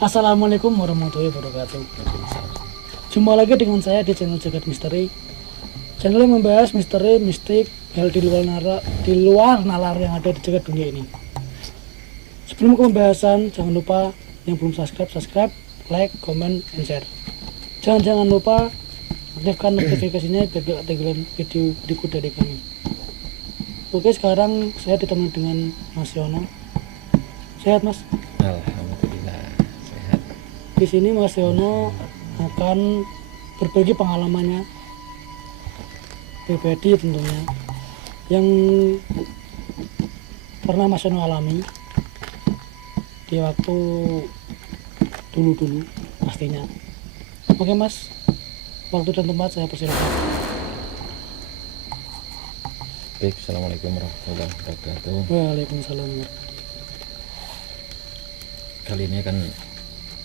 Assalamualaikum warahmatullahi wabarakatuh. Jumpa lagi dengan saya di channel Jagat Misteri. Channel yang membahas misteri, mistik, hal di luar nalar yang ada di jagat dunia ini. Sebelum ke pembahasan, jangan lupa yang belum subscribe, like, comment, and share. Jangan lupa aktifkan notifikasinya biar tidak ketinggalan video berikut dari kami. Oke, sekarang saya ditemani dengan Mas Yono. Sehat, Mas? Alhamdulillah sehat. Di sini Mas Yono akan berbagi pengalamannya pribadi tentunya yang pernah Mas Yono alami di waktu dulu pastinya. Oke Mas, waktu dan tempat saya persilakan. Baik, assalamualaikum warahmatullahi wabarakatuh. Waalaikumsalam. Kali ini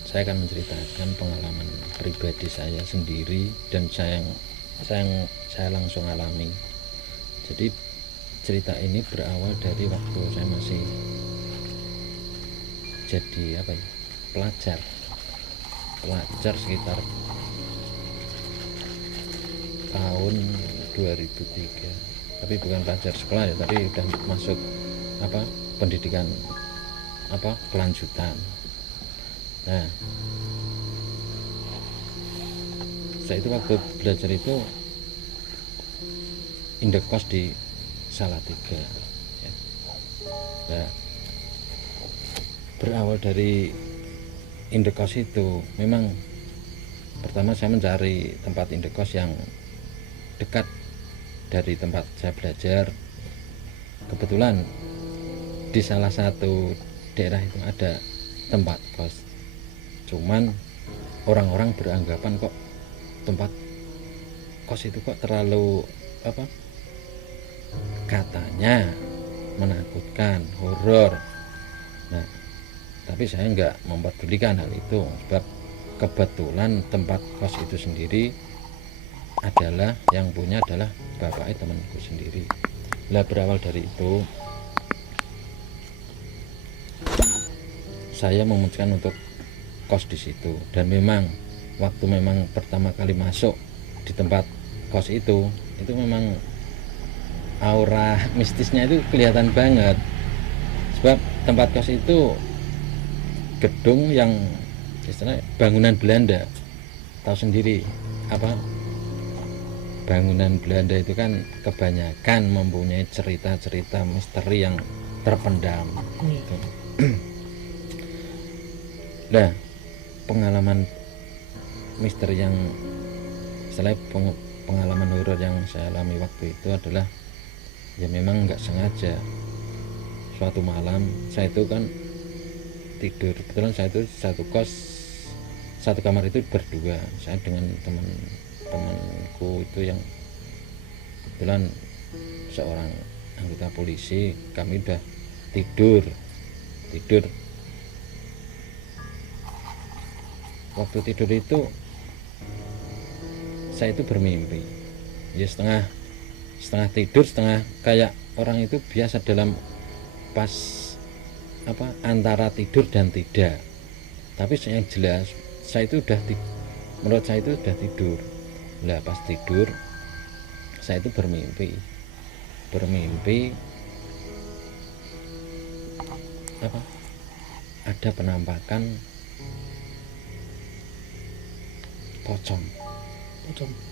saya akan menceritakan pengalaman pribadi saya sendiri dan saya langsung alami. Jadi cerita ini berawal dari waktu saya masih jadi pelajar sekitar tahun 2003. Tapi bukan pelajar sekolah ya, tapi udah masuk pendidikan kelanjutan. Nah, saya itu waktu belajar itu indekos di Salatiga ya. Nah, berawal dari indekos itu memang pertama saya mencari tempat indekos yang dekat dari tempat saya belajar. Kebetulan di salah satu daerah itu ada tempat kos, cuman orang-orang beranggapan kok tempat kos itu kok terlalu katanya menakutkan, horor. Nah, tapi saya nggak memperdulikan hal itu, sebab kebetulan tempat kos itu sendiri adalah yang punya adalah bapaknya temanku sendiri. Lah berawal dari itu saya memutuskan untuk kos di situ, dan memang waktu pertama kali masuk di tempat kos itu memang aura mistisnya itu kelihatan banget, sebab tempat kos itu gedung yang istilahnya bangunan Belanda. Tahu sendiri bangunan Belanda itu kan kebanyakan mempunyai cerita-cerita misteri yang terpendam gitu. Nah, pengalaman misteri yang pengalaman horor yang saya alami waktu itu adalah ya memang nggak sengaja. Suatu malam saya itu kan tidur, kebetulan saya itu satu kamar itu berdua, saya dengan temanku itu yang kebetulan seorang anggota polisi. Kami udah tidur. Waktu tidur itu saya itu bermimpi ya, setengah tidur, setengah kayak orang itu biasa dalam pas antara tidur dan tidak. Tapi yang jelas saya itu menurut saya itu udah tidur. Lah pas tidur saya itu bermimpi ada penampakan pocong.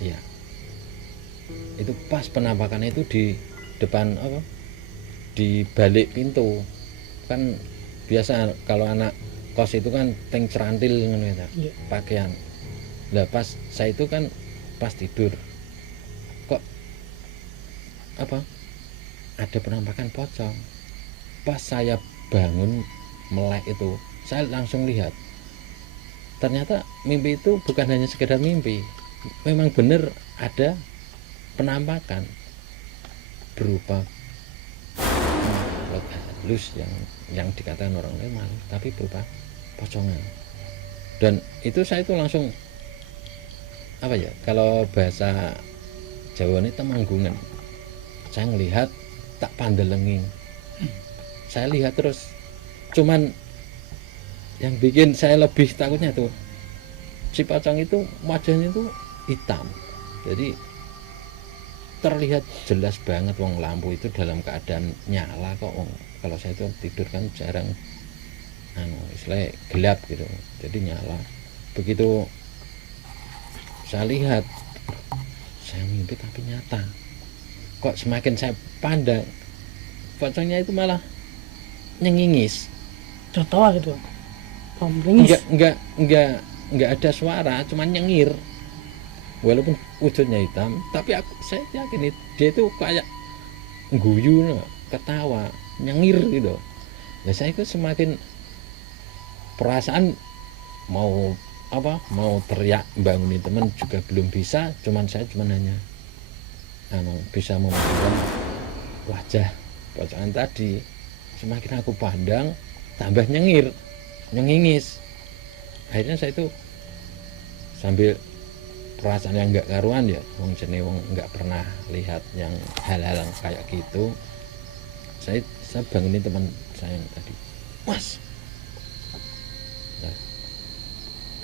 Iya, itu pas penampakannya itu di depan di balik pintu. Kan biasa kalau anak kos itu kan teng cerantil pakaian. Lah pas saya itu kan pas tidur kok ada penampakan pocong. Pas saya bangun melek itu, saya langsung lihat, ternyata mimpi itu bukan hanya sekedar mimpi, memang benar ada penampakan berupa makhluk halus yang dikatakan orang lain makhluk, tapi berupa pocongan. Dan itu saya itu langsung kalau bahasa Jawa ini temanggungan. Saya ngelihat tak pandelenging, saya lihat terus, cuman yang bikin saya lebih takutnya tuh, si pocong itu wajahnya itu hitam, jadi terlihat jelas banget wong lampu itu dalam keadaan nyala kok. Kalau saya itu tidur kan jarang istilahnya gelap gitu, jadi nyala. Begitu saya lihat, saya mimpi tapi nyata. Kok semakin saya pandang, pocongnya itu malah nyengingis. tertawa gitu, meringis. Enggak ada suara, cuman nyengir. Walaupun wujudnya hitam, tapi saya yakin dia itu kayak guyu, ketawa, nyengir gitu. Ya saya itu semakin perasaan mau teriak bangunin teman juga belum bisa, saya hanya bisa memandang wajah pocongan tadi. Semakin aku pandang tambah nyengingis. Akhirnya saya itu sambil perasaan yang enggak karuan ya, wong enggak pernah lihat yang hal-hal yang kayak gitu. Saya bangunin teman saya yang tadi, "Mas,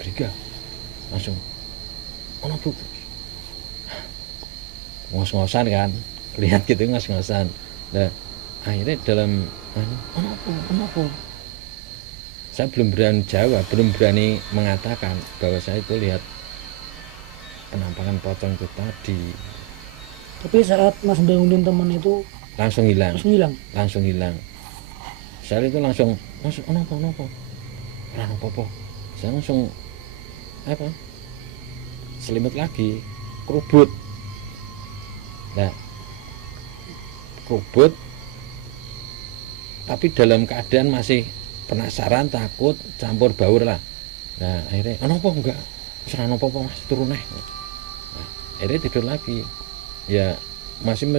Griga," langsung ono bu, ngos-ngosan kan, lihat gitu ngos-ngosan. Nah akhirnya dalam ono apa, saya belum berani jawab, belum berani mengatakan bahwa saya itu lihat penampakan pocong itu tadi. Tapi saat Mas bangunin teman itu langsung hilang. Saya itu langsung ono apa, saya langsung selimut lagi, kerubut. Nah kerubut tapi dalam keadaan masih penasaran, takut, campur baur lah. Nah akhirnya ono apa enggak, serana apa mas, turun nah, akhirnya tidur lagi. Ya masih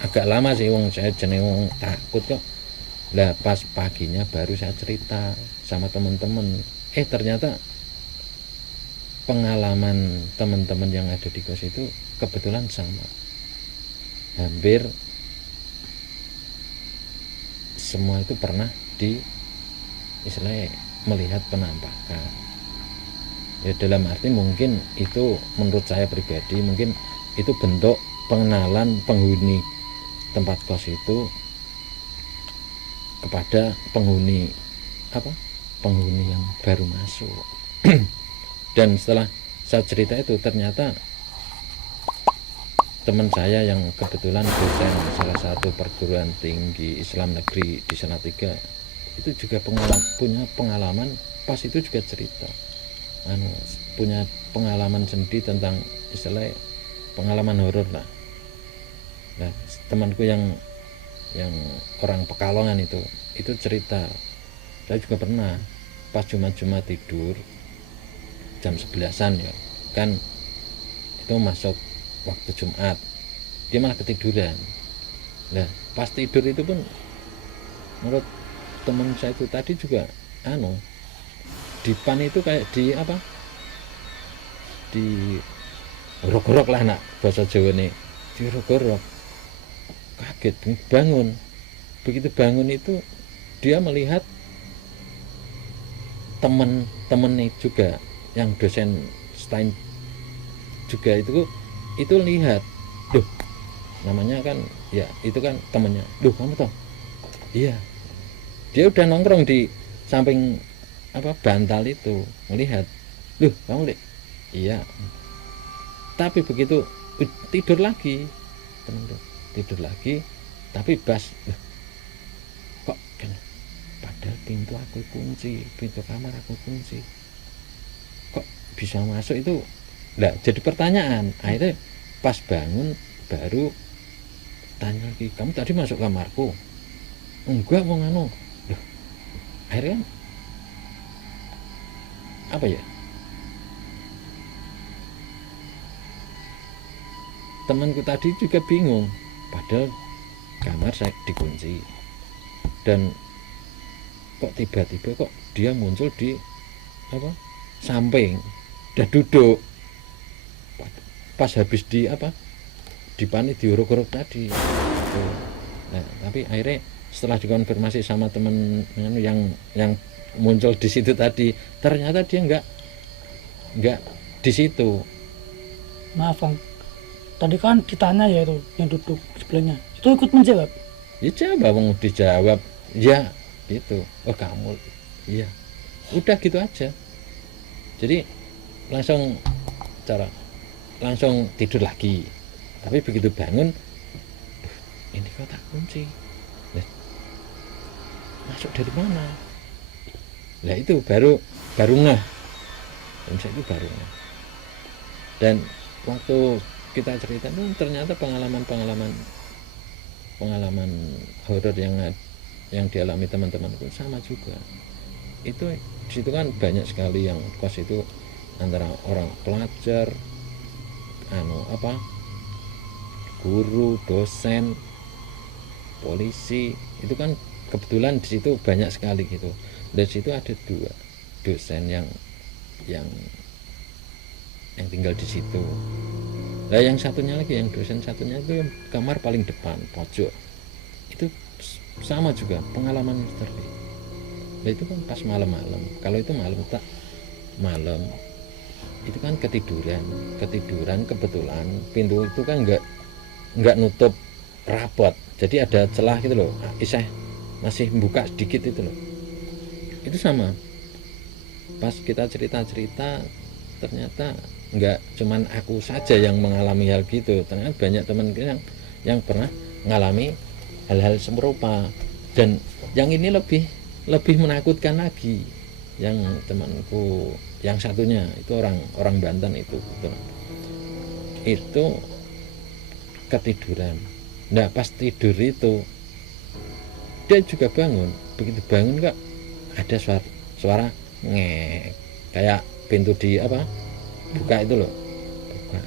agak lama sih, wong saya jeneng wong takut kok. Lah pas paginya baru saya cerita sama teman-teman, ternyata pengalaman teman-teman yang ada di kos itu kebetulan sama, hampir semua itu pernah istilahnya melihat penampakan. Ya dalam arti mungkin itu menurut saya pribadi, mungkin itu bentuk pengenalan penghuni tempat kos itu kepada penghuni yang baru masuk. Dan setelah saya cerita itu, ternyata teman saya yang kebetulan dosen salah satu perguruan tinggi Islam negeri di Salatiga itu juga punya pengalaman, pas itu juga cerita punya pengalaman sendiri tentang istilah pengalaman horor lah. Nah temanku yang orang Pekalongan itu cerita, saya juga pernah pas Jumat tidur jam 11-an ya kan, itu masuk waktu Jumat, dia malah ketiduran. Nah pas tidur itu pun menurut teman saya itu tadi juga dipan itu kayak di gorok-gorok lah nak bahasa Jawa nih, di gorok-gorok. Kaget bangun, begitu bangun itu dia melihat temen juga yang dosen Stein juga itu lihat, duh namanya kan ya itu kan temennya, duh kamu tahu, iya dia udah nongkrong di samping bantal itu, melihat, duh kamu lihat, iya. Tapi begitu tidur lagi, temen tuh tidur lagi, tapi pas kok padahal pintu aku kunci, pintu kamar aku kunci, kok bisa masuk itu. Nah jadi pertanyaan. Akhirnya pas bangun baru tanya lagi, kamu tadi masuk kamarku? Enggak, mau nganu. Loh, akhirnya apa ya, temanku tadi juga bingung, padahal kamar saya dikunci, dan kok tiba-tiba kok dia muncul di samping, udah duduk pas habis dipani diuruk-uruk tadi. Nah tapi akhirnya setelah dikonfirmasi sama teman yang muncul di situ tadi, ternyata dia nggak di situ. Maaf Bang, tadi kan ditanya ya itu yang duduk sebelahnya, itu ikut menjawab. Ya coba mau dijawab, ya gitu. Oh kamu, iya. Udah gitu aja. Jadi langsung tidur lagi. Tapi begitu bangun, ini kok tak kunci. Lah, masuk dari mana? Lah itu baru ngeh. Itu baru ngeh. Dan waktu kita cerita itu ternyata pengalaman horor yang dialami teman-temanku sama juga. Itu di situ kan banyak sekali yang kos itu antara orang pelajar, guru, dosen, polisi, itu kan kebetulan di situ banyak sekali gitu. Dari situ ada 2 dosen yang tinggal di situ. Nah yang satunya lagi, yang dosen satunya itu kamar paling depan pojok, itu sama juga pengalaman misteri. Nah itu kan pas malam-malam, kalau itu malam itu kan ketiduran kebetulan pintu itu kan nggak nutup rapot, jadi ada celah gitu loh, iseh masih buka sedikit itu loh. Itu sama pas kita cerita ternyata nggak cuman aku saja yang mengalami hal gitu, ternyata banyak teman yang pernah mengalami hal-hal serupa. Dan yang ini lebih menakutkan lagi, yang temanku yang satunya itu orang Banten itu ketiduran. Nah pas tidur itu dia juga bangun, begitu bangun kok ada suara ngek, kayak pintu buka itu loh, buka.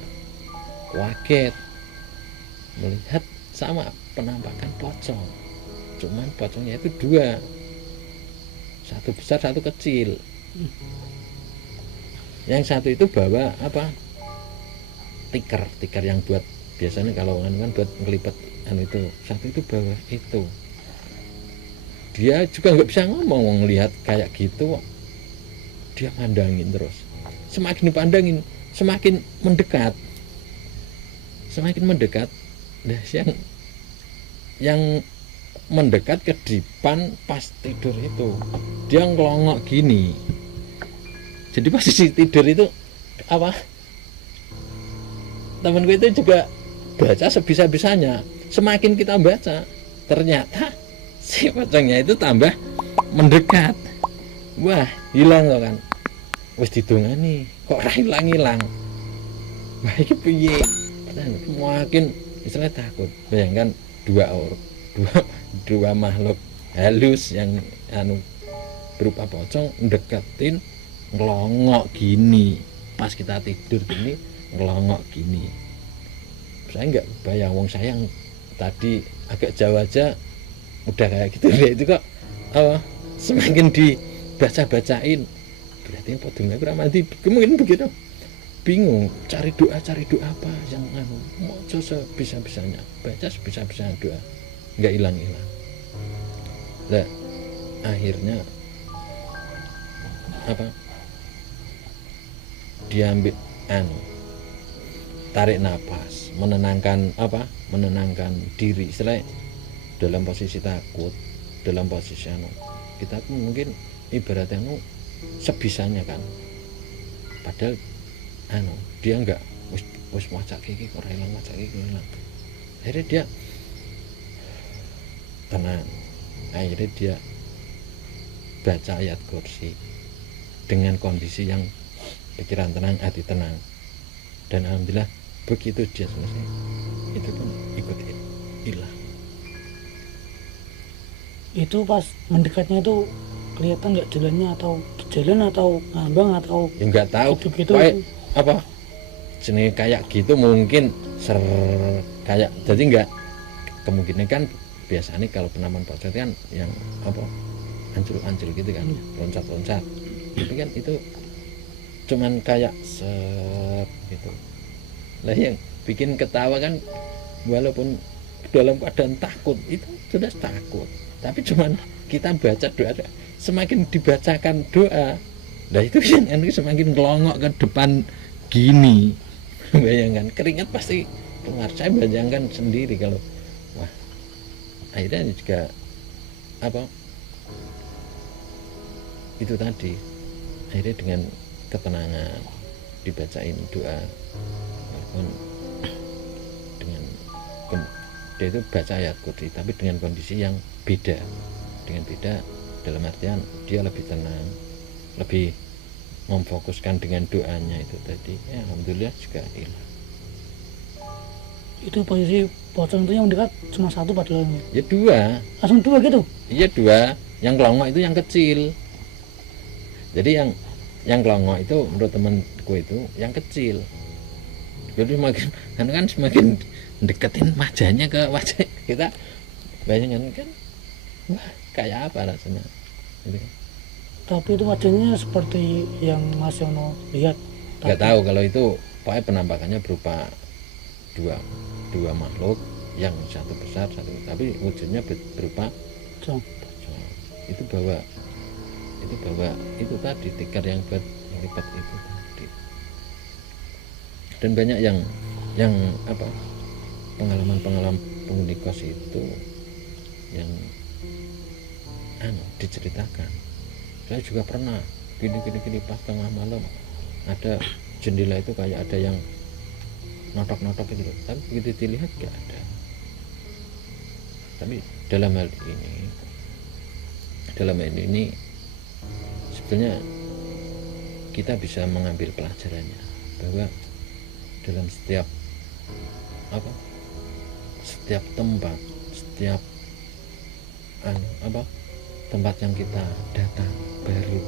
Kaget melihat sama penampakan pocong, cuman pocongnya itu 2, satu besar satu kecil. Yang satu itu bawa tikar yang buat biasanya kalau kan buat ngelipet itu, satu itu bawa itu. Dia juga nggak bisa ngomong, ngelihat kayak gitu dia mandangin terus, semakin dipandangin semakin mendekat. Nah yang mendekat ke depan pas tidur itu dia ngelongok gini. Jadi posisi tidur itu temanku itu juga baca sebisa-bisanya. Semakin kita baca, ternyata si pocongnya itu tambah mendekat. Wah, hilang loh kan. Wis didongani, kok ora hilang. Wah, iki piye? Makin istilah takut. Bayangkan dua makhluk halus yang berupa pocong deketin, ngelongok gini. Pas kita tidur gini, ngelongok gini. Saya nggak bayang, wong saya yang tadi agak jauh aja udah kayak gitu. Itu kok semakin dibaca-bacain, berarti podongnya kurang mati. Mungkin begitu, bingung cari doa apa yang mau sebisa-bisanya, baca sebisa-bisanya doa, nggak hilang. Nah akhirnya diambil tarik napas, menenangkan diri. Setelah dalam posisi takut, dalam posisi kita pun mungkin ibaratnya sebisanya kan, padahal dia enggak wis macak iki kok hilang, akhirnya dia tenang. Akhirnya dia baca ayat kursi dengan kondisi yang pikiran tenang, hati tenang, dan alhamdulillah begitu dia selesai itu pun ikut hilang. Itu pas mendekatnya itu kelihatan nggak jalannya atau ngambang atau ya nggak tahu gitu jenis kayak gitu, mungkin kayak, jadi nggak, kemungkinan kan biasanya kalau penampakan pocong kan yang ancur gitu kan, loncat tapi kan itu cuman kayak gitu lah. Yang bikin ketawa kan walaupun dalam keadaan takut, itu sudah takut tapi cuman kita baca doa, semakin dibacakan doa, nah itu yang semakin ngelongok ke depan gini. Bayangkan keringat pasti keluar. Saya bayangkan sendiri kalau wah, akhirnya juga apa itu tadi, akhirnya dengan ketenangan dibacain doa, walaupun dengan dia itu baca ayat kursi tapi dengan kondisi yang beda, dalam artian dia lebih tenang, lebih memfokuskan dengan doanya itu tadi, ya alhamdulillah juga hilang. Itu posisi pocong itu yang dekat cuma satu padahal Ya dua, langsung dua gitu. iya dua, yang kelongok itu yang kecil. Jadi yang kelongok itu menurut temanku itu yang kecil. Jadi semakin deketin wajahnya ke wajah kita, bayangkan kan, wah kayak apa rasanya gitu. Tapi itu wajahnya seperti yang Mas Yono lihat. Nggak tahu kalau itu, pokoknya penampakannya berupa dua makhluk, yang satu besar satu, tapi wujudnya berupa Pocong. itu bawa itu tadi tikar yang buat lipat itu tadi. Dan banyak yang apa pengalaman penghuni kos itu yang diceritakan. Saya juga pernah gini pas tengah malam ada jendela itu kayak ada yang notok gitu, tapi begitu dilihat gak ada. Tapi dalam hal ini sebetulnya kita bisa mengambil pelajarannya bahwa dalam setiap tempat, setiap tempat yang kita datang baru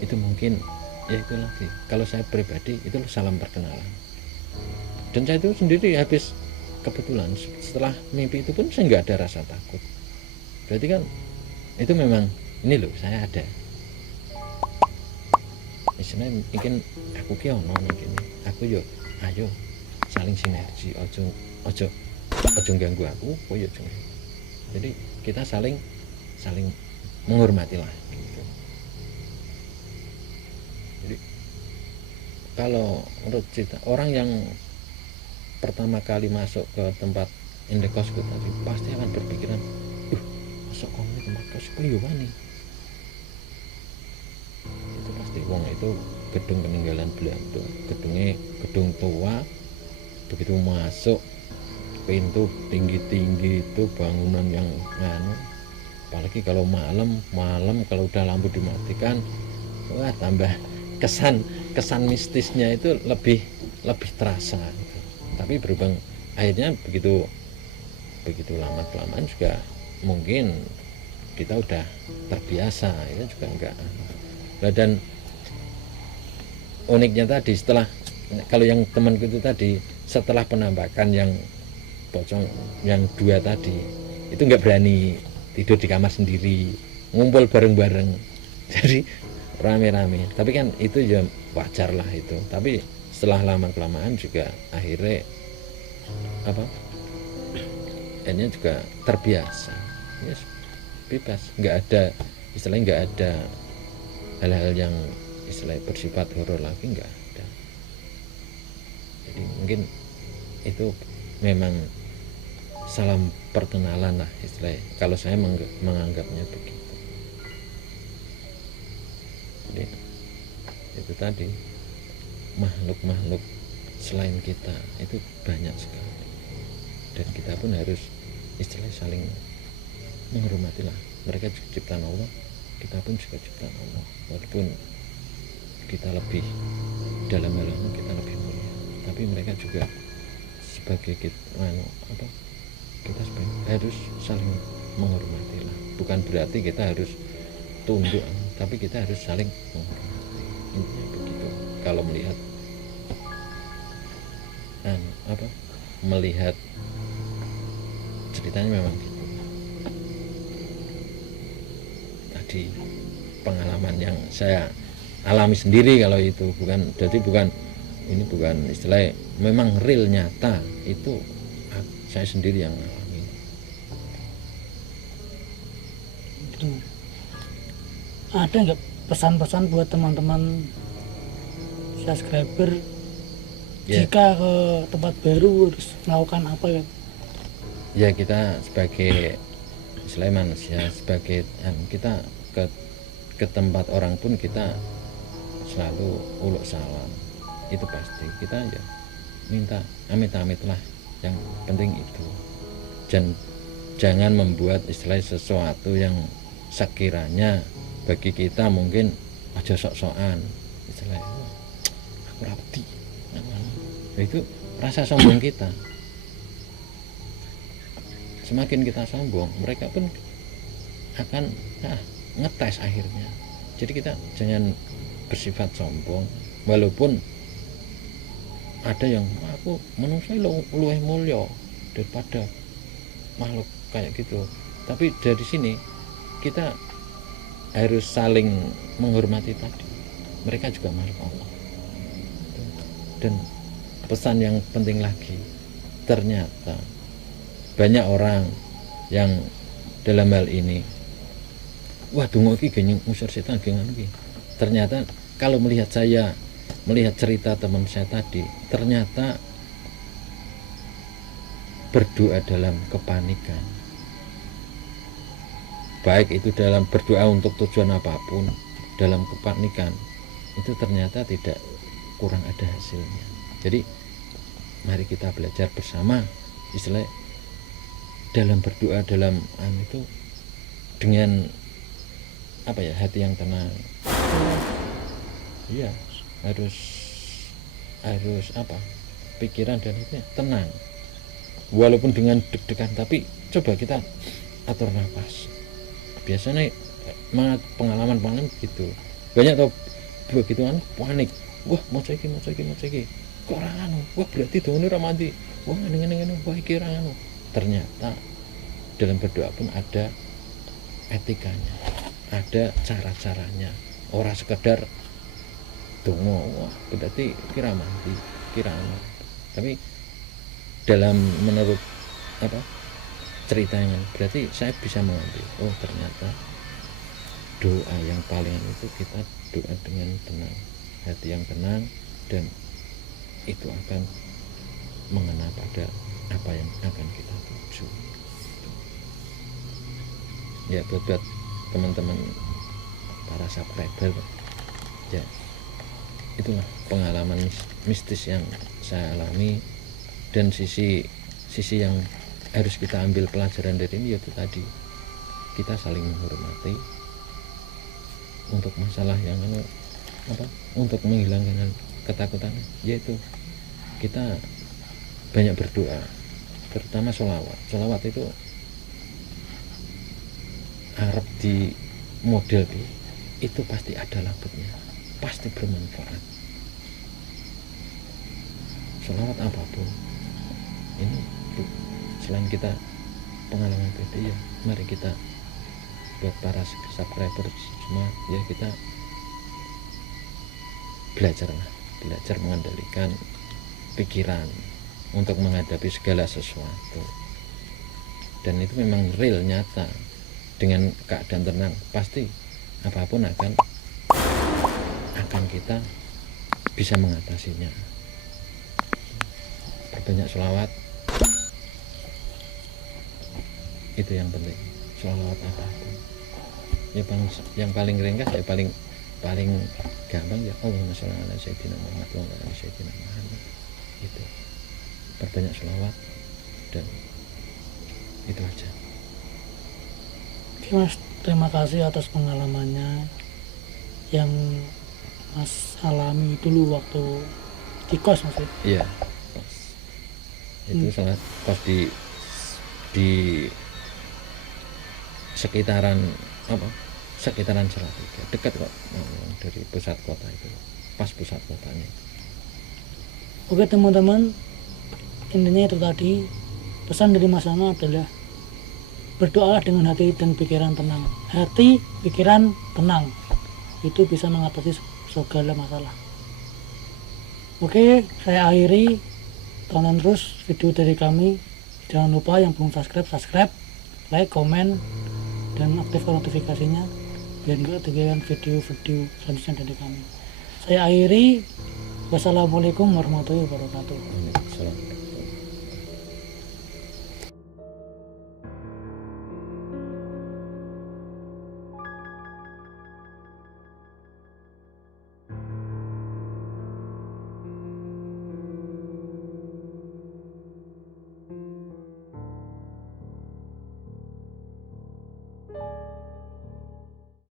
itu mungkin ya itu lagi, kalau saya pribadi itu salam perkenalan. Dan saya itu sendiri habis kebetulan setelah mimpi itu pun saya nggak ada rasa takut. Berarti kan itu memang ini loh, saya ada. Istilahnya mungkin aku ki ono mungkin aku yo ayo saling sinergi, ojo ganggu aku, koyo jadi kita saling menghormati lah gitu. Jadi kalau menurut cerita orang yang pertama kali masuk ke tempat indekosku tadi pasti akan berpikiran, masuk ke tempat kosku yo wani. Itu pasti wong itu gedung peninggalan Belanda, gedung tua, begitu masuk pintu tinggi itu bangunan yang apalagi kalau malam kalau udah lampu dimatikan, wah tambah kesan mistisnya itu lebih terasa gitu. Tapi berubah akhirnya begitu lama-kelamaan juga mungkin kita udah terbiasa, itu juga enggak. Dan uniknya tadi kalau yang temanku itu tadi setelah penampakan yang pocong yang dua tadi itu nggak berani tidur di kamar sendiri, ngumpul bareng-bareng, jadi rame-rame. Tapi kan itu ya wajar lah itu. Tapi setelah lama-kelamaan juga akhirnya akhirnya juga terbiasa, yes, bebas, nggak ada istilahnya, nggak ada hal-hal yang istilahnya bersifat horor lagi, nggak ada. Jadi mungkin itu memang salam perkenalan lah istilahnya, kalau saya menganggapnya begitu. Jadi itu tadi, makhluk-makhluk selain kita itu banyak sekali, dan kita pun harus istilahnya saling menghormati lah. Mereka juga ciptaan Allah, kita pun juga ciptaan Allah, walaupun kita lebih dalam hal ini kita lebih mulia, tapi mereka juga sebagai kita harus saling menghormati lah. Bukan berarti kita harus tunduk, tapi kita harus saling menghormati. Intinya begitu. Kalau melihat ceritanya memang gitu. Tadi pengalaman yang saya alami sendiri, kalau itu bukan istilahnya, memang real nyata, itu saya sendiri yang alami. gitu. Ada nggak pesan-pesan buat teman-teman subscriber Ya. jika ke tempat baru harus melakukan apa ya? Ya kita sebagai istilahnya manusia, sebagai kita ke tempat orang pun kita selalu uluk salam, itu pasti kita ya minta amit-amit lah, yang penting itu. Dan jangan membuat istilah sesuatu yang sekiranya bagi kita mungkin aja sok-sokan, istilah aku rapti, itu rasa sombong kita. Semakin kita sombong, mereka pun akan ngetes akhirnya. Jadi kita jangan bersifat sombong, walaupun ada yang aku manusia luwih mulya daripada makhluk kayak gitu. Tapi dari sini kita harus saling menghormati tadi. Mereka juga makhluk Allah. Dan pesan yang penting lagi, ternyata banyak orang yang dalam hal ini, wah donga iki geng ngusir setan geng anu iki. Ternyata kalau melihat cerita teman saya tadi, ternyata berdoa dalam kepanikan, baik itu dalam berdoa untuk tujuan apapun, dalam kepanikan itu ternyata tidak kurang ada hasilnya. Jadi mari kita belajar bersama, istilah dalam berdoa dalam itu dengan apa ya, hati yang tenang. Iya, harus apa, pikiran dan hati tenang, walaupun dengan deg-degan, tapi coba kita atur nafas. Biasanya pengalaman gitu, banyak tau begitu panik, wah mau ceki kok orang anu, wah berarti dong ini ramadi, wah ngene wah iki anu. Ternyata dalam berdoa pun ada etikanya, ada cara-caranya, orang sekedar dongo wah berarti kira mandi kira anu. Tapi dalam menurut apa ceritanya, berarti saya bisa mengambil, oh ternyata doa yang paling itu kita doa dengan tenang, hati yang tenang, dan itu akan mengena pada apa yang akan kita tuju. Ya buat teman-teman para subscriber, ya itulah pengalaman mistis yang saya alami, dan sisi yang harus kita ambil pelajaran dari ini yaitu tadi, kita saling menghormati untuk masalah yang untuk menghilangkan ketakutan, yaitu kita banyak berdoa, terutama sholawat itu harap di model itu pasti ada labetnya, pasti bermanfaat. Sholawat apapun ini, selain kita pengalaman beda, ya mari kita buat para subscriber semua, ya kita belajar mengendalikan pikiran untuk menghadapi segala sesuatu, dan itu memang real, nyata. Dengan keadaan tenang pasti apapun akan kita bisa mengatasinya. Perbanyak sholawat, itu yang penting. Sholawat apapun ya, yang paling ringkas ya, paling gampang ya, Allahumma sholli ala sayyidina Muhammad wa ala sayyidina Muhammad. Itu perbanyak sholawat, dan itu aja. Oke Mas, terima kasih atas pengalamannya yang Mas alami dulu waktu di kos Mas. Iya, kos. Itu salah kos di sekitaran Salatiga, dekat kok dari pusat kota itu, pas pusat kotanya. Oke teman-teman, intinya itu tadi, pesan dari Mas Ano adalah berdoalah dengan hati dan pikiran tenang. Hati, pikiran tenang, itu bisa mengatasi segala masalah. Oke, saya akhiri. Tonton terus video dari kami. Jangan lupa yang belum subscribe, like, komen, dan aktifkan notifikasinya biar nggak ketinggalan video-video selanjutnya dari kami. Saya akhiri, wassalamualaikum warahmatullahi wabarakatuh. Salam.